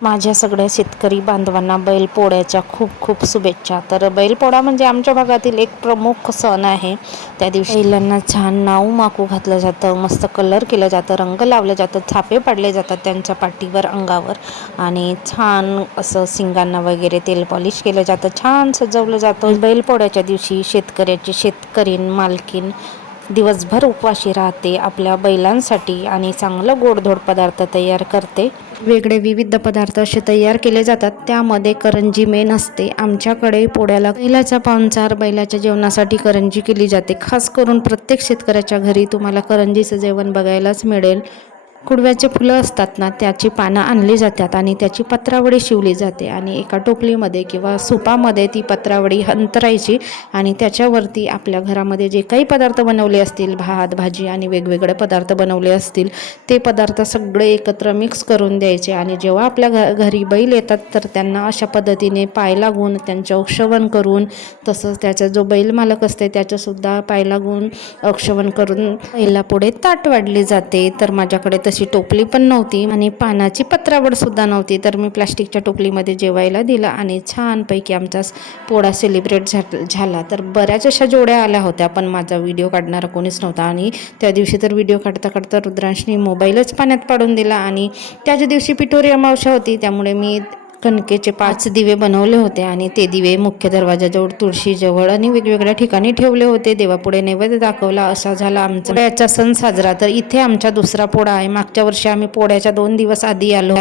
माझ्या सगळ्या शेतकरी बांधवांना बैलपोळ्याच्या खूप खूप शुभेच्छा। तर बैलपोळा म्हणजे आमच्या भागातील एक प्रमुख सण आहे। त्या दिवशी बैलांना छान नाऊ माकू घातलं जातं, मस्त कलर केलं जातं, रंग लावले जातात, छापे पाडले जातात त्यांच्या पाठीवर, अंगावर, आणि छान असं शिंगांना वगैरे तेल पॉलिश केलं जातं, छान सजवलं जातं। बैलपोळ्याच्या दिवशी शेतकरीण मालकीन दिवसभर उपवाशी राहते आपल्या बैलांसाठी आणि चांगलं गोडधोड पदार्थ तयार करते। वेगळे विविध पदार्थ असे तयार केले जातात, त्यामध्ये करंजी मेन असते। आमच्याकडे पोळ्याला बैलाचा पाहुणचार, बैलाच्या जेवणासाठी करंजी केली जाते। खास करून प्रत्येक शेतकऱ्याच्या घरी तुम्हाला करंजीचं जेवण बघायलाच मिळेल। कुडव्याचे फुलं असतात ना, त्याची पानं आणली जातात आणि त्याची पत्रावळी शिवली जाते आणि एका टोपलीमध्ये किंवा सुपामध्ये ती पत्रावळी अंतरायची आणि त्याच्यावरती आपल्या घरामध्ये जे काही पदार्थ बनवले असतील, भात भाजी आणि वेगवेगळे पदार्थ बनवले असतील, ते पदार्थ सगळे एकत्र मिक्स करून द्यायचे। आणि जेव्हा आपल्या घरी बैल येतात तर त्यांना अशा पद्धतीने पाय लागून त्यांचे औक्षवण करून, तसंच त्याचा जो बैल मालक असते त्याच्यासुद्धा पाय लागून औक्षवण करून बैला पुढे ताट वाढली जाते। तर माझ्याकडे तशी टोपली पण नव्हती आणि पानाची पत्रावळ सुद्धा नव्हती, तर मी प्लास्टिकच्या टोपलीमध्ये जेवायला दिलं आणि छानपैकी आमचा पोळा सेलिब्रेट झाला। तर बऱ्याच अशा जोड्या आल्या होत्या, पण माझा व्हिडिओ काढणारा कोणीच नव्हता आणि त्या दिवशी तर व्हिडिओ काढता काढता रुद्रांशनी मोबाईलच पाण्यात पाडून दिला। आणि त्याच दिवशी पिठोरी अमावस्या होती, त्यामुळे मी कणकेचे 5 दिवे बनवले होते आणि ते दिवे मुख्य दरवाजाजवळ, तुळशीजवळ आणि वेगवेगळ्या ठिकाणी ठेवले होते। देवापुढे नैवेद्य दाखवला। असा झाला आमचा पोळ्याचा सण साजरा। तर इथे आमचा दुसरा पोळा आहे। मागच्या वर्षी आम्ही पोळ्याच्या 2 दिवस आधी आलो।